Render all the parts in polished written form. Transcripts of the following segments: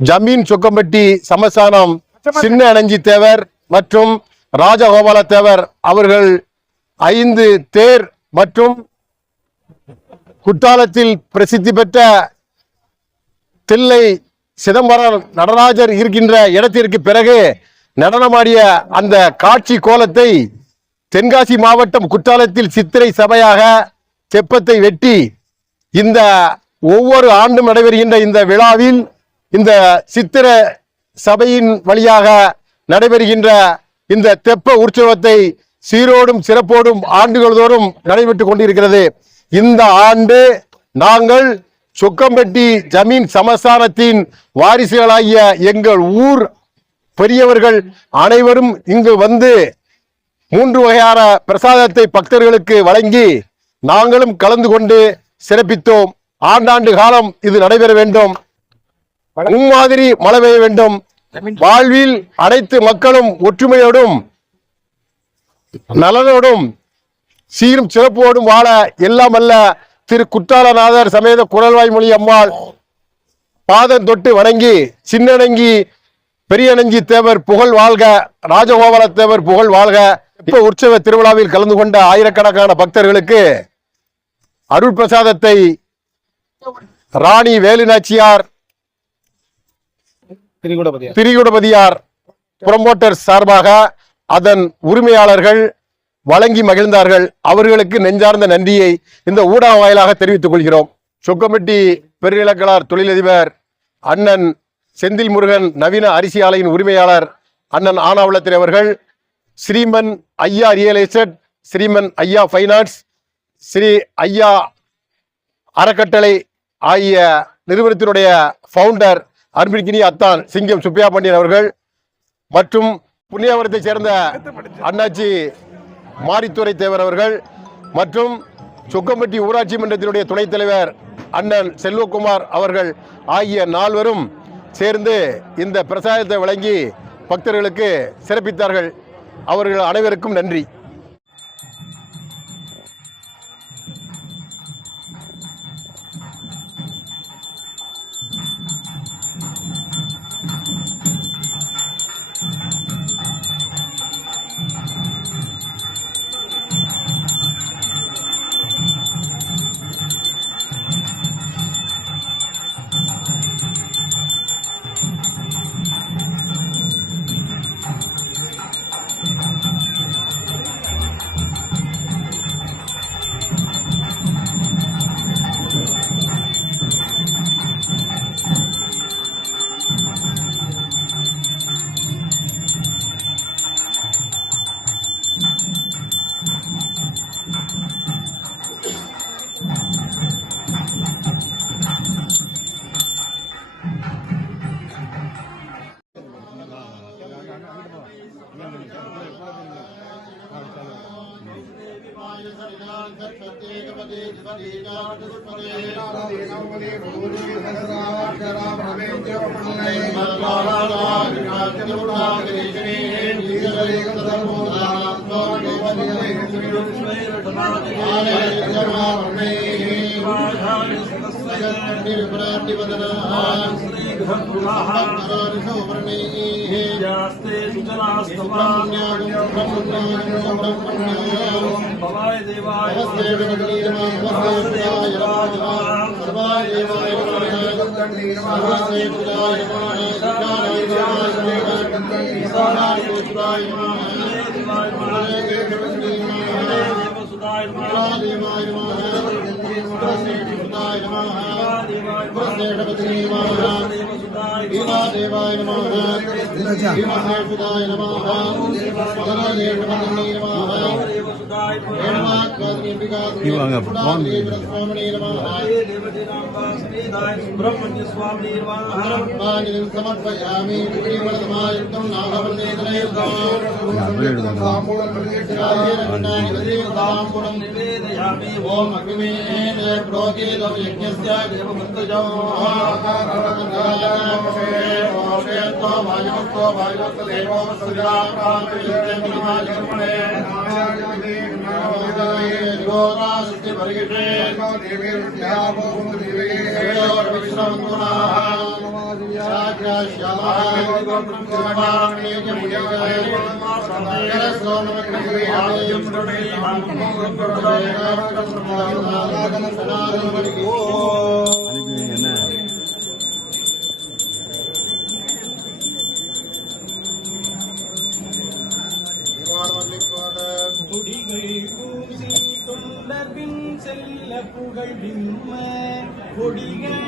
ஜமீன் சொக்கம்பட்டி சமஸ்தானம் சின்ன அணஞ்சி தேவர் மற்றும் ராஜகோபால தேவர் அவர்கள் 5 தேர் மற்றும் குற்றாலத்தில் பிரசித்தி பெற்ற தில்லை சிதம்பரம் நடராஜர் இருக்கின்ற இடத்திற்கு பிறகு நடனமாடிய அந்த காட்சி கோலத்தை தென்காசி மாவட்டம் குற்றாலத்தில் சித்திரை சபையாக தெப்பத்தை வெட்டி இந்த ஒவ்வொரு ஆண்டும் நடைபெறுகின்ற இந்த விழாவில் இந்த சித்திர சபையின் வழியாக நடைபெறுகின்ற இந்த தெப்ப உற்சவத்தை சீரோடும் சிறப்போடும் ஆண்டுகள் தோறும் நடைபெற்றுக் கொண்டிருக்கிறது. இந்த ஆண்டு நாங்கள் சொக்கம்பட்டி ஜமீன் சமஸ்தானத்தின் வாரிசுகளாகிய எங்கள் ஊர் பெரியவர்கள் அனைவரும் இங்கு வந்து 3 வகையான பிரசாதத்தை பக்தர்களுக்கு வழங்கி நாங்களும் கலந்து கொண்டு சிறப்பித்தோம். ஆண்டாண்டு காலம் இது நடைபெற வேண்டும், முன்மாதிரி மழை பெய்ய வேண்டும், வாழ்வில் அனைத்து மக்களும் ஒற்றுமையோடும் நலனோடும் சீரும் சிறப்போடும் வாழ எல்லாம் அல்ல திரு குற்றாலநாதர் சமேத குரல்வாய்மொழி அம்மாள் பாதம் தொட்டு வணங்கி சின்னணங்கி பெரியணஞ்சி தேவர் புகழ் வாழ்க, ராஜகோபால தேவர் புகழ் வாழ்க. இப்ப உற்சவ திருவிழாவில் கலந்து கொண்ட ஆயிரக்கணக்கான பக்தர்களுக்கு அருள் பிரசாதத்தை ராணி வேலுநாச்சியார் திரிகுடபதியார் புரமோட்டர் சார்பாக அதன் உரிமையாளர்கள் வழங்கி மகிழ்ந்தார்கள். அவர்களுக்கு நெஞ்சார்ந்த நன்றியை இந்த ஊடக வாயிலாக தெரிவித்துக் கொள்கிறோம். சொக்கம்பட்டி பெருநிலக்கலார் தொழிலதிபர் அண்ணன் செந்தில் முருகன் நவீன அரிசி ஆலையின் உரிமையாளர் அண்ணன் ஆனாவளத்திரை அவர்கள், ஸ்ரீமன் ஐயா ரியல் எஸ்டேட், ஸ்ரீமன் ஐயா ஃபைனான்ஸ், ஸ்ரீ ஐயா அறக்கட்டளை ஆகிய நிறுவனத்தினுடைய ஃபவுண்டர் அன்பிற்கினி அத்தான் சிங்கம் சுப்பையா பாண்டியன் அவர்கள் மற்றும் புண்ணியாவரத்தை சேர்ந்த அண்ணாச்சி மாரித்துறை தேவர் அவர்கள் மற்றும் சொக்கம்பட்டி ஊராட்சி மன்றத்தினுடைய துணைத் தலைவர் அண்ணன் செல்வகுமார் அவர்கள் ஆகிய 4 சேர்ந்து இந்த பிரசாதத்தை வழங்கி பக்தர்களுக்கு சிறப்பித்தார்கள். அவர்கள் அனைவருக்கும் நன்றி. தொண்டர்பின் செல்ல புகழ் விம்ம கொடிகள்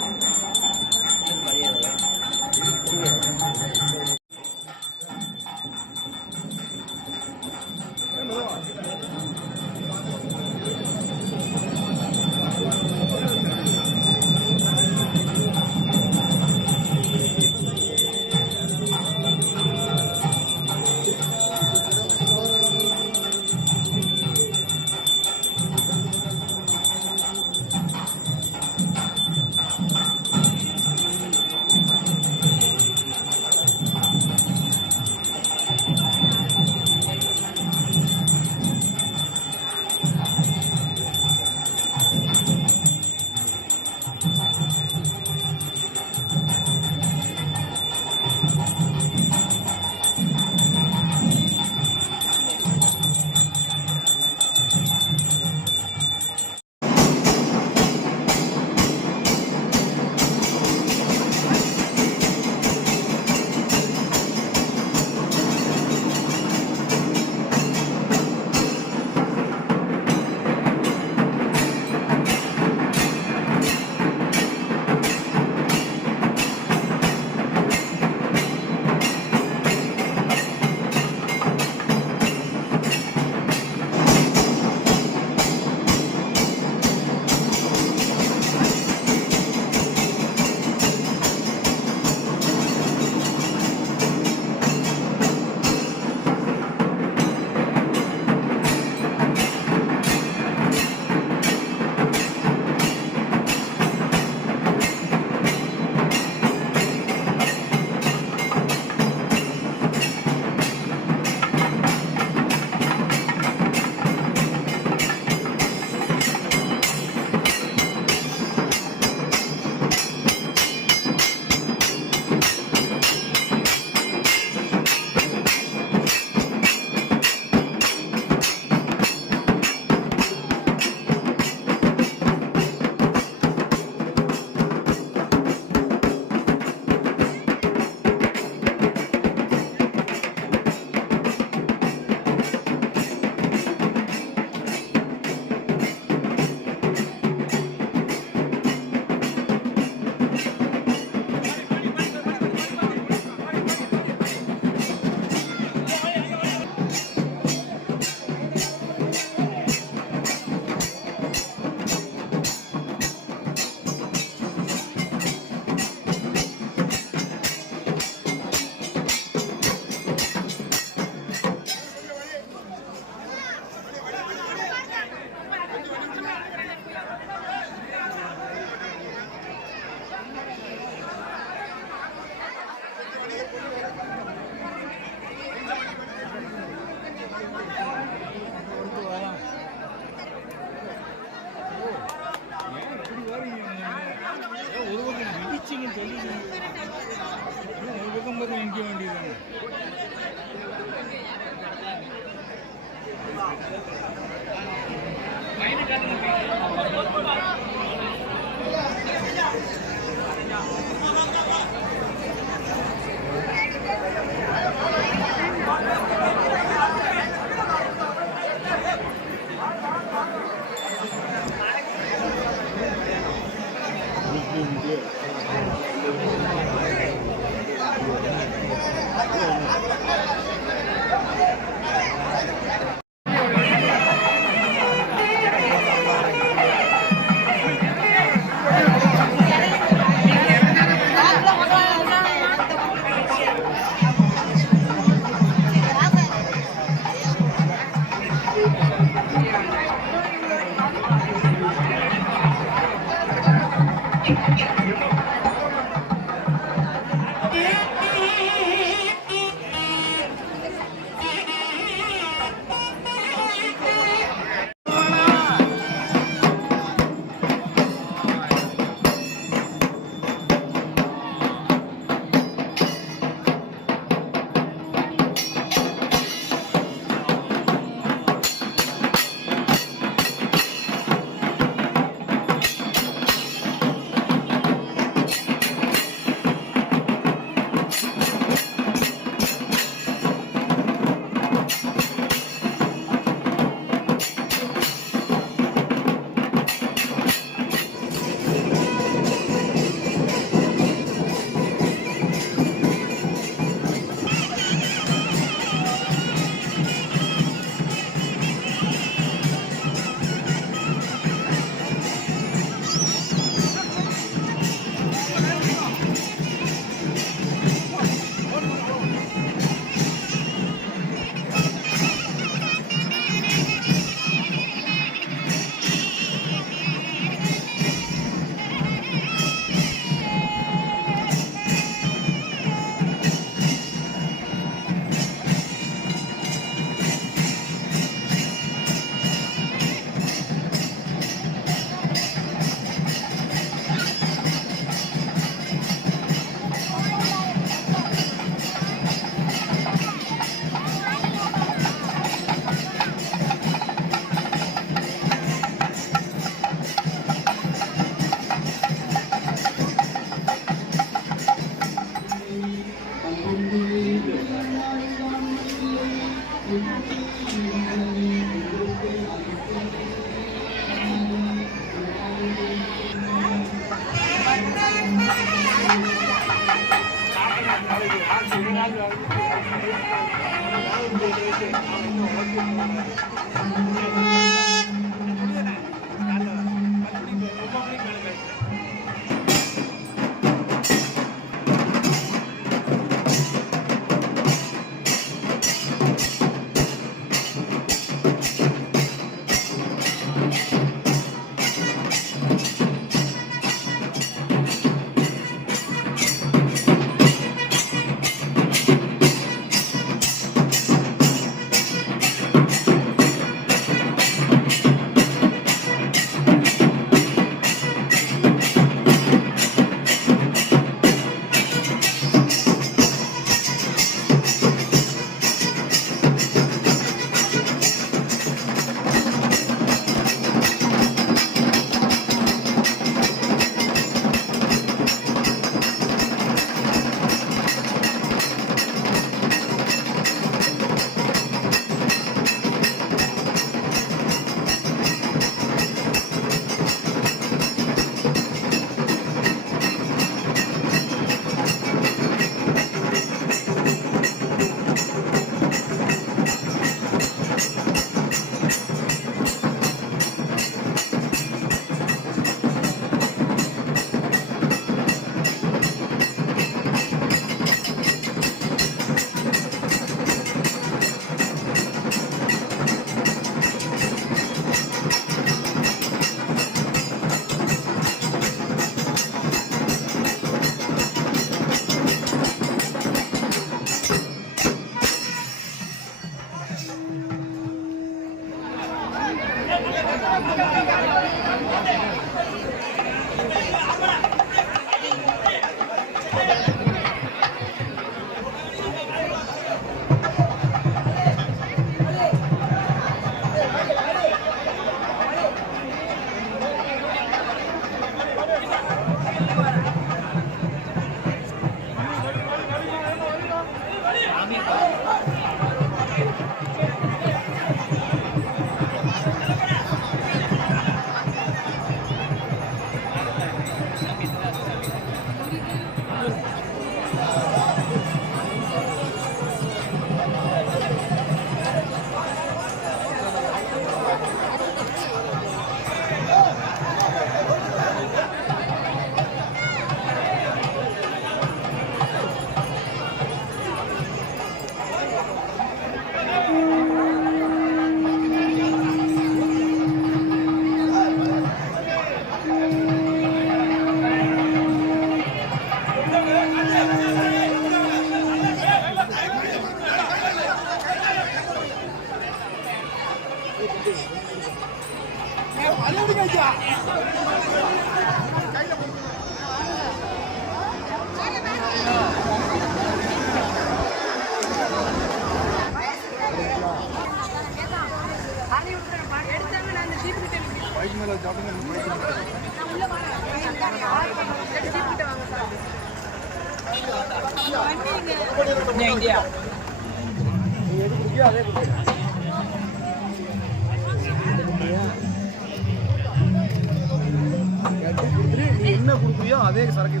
என்ன கொடுக்குறியோ அதே சரக்கு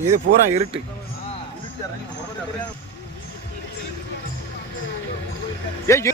இது பூரா இருட்டு. ஏய்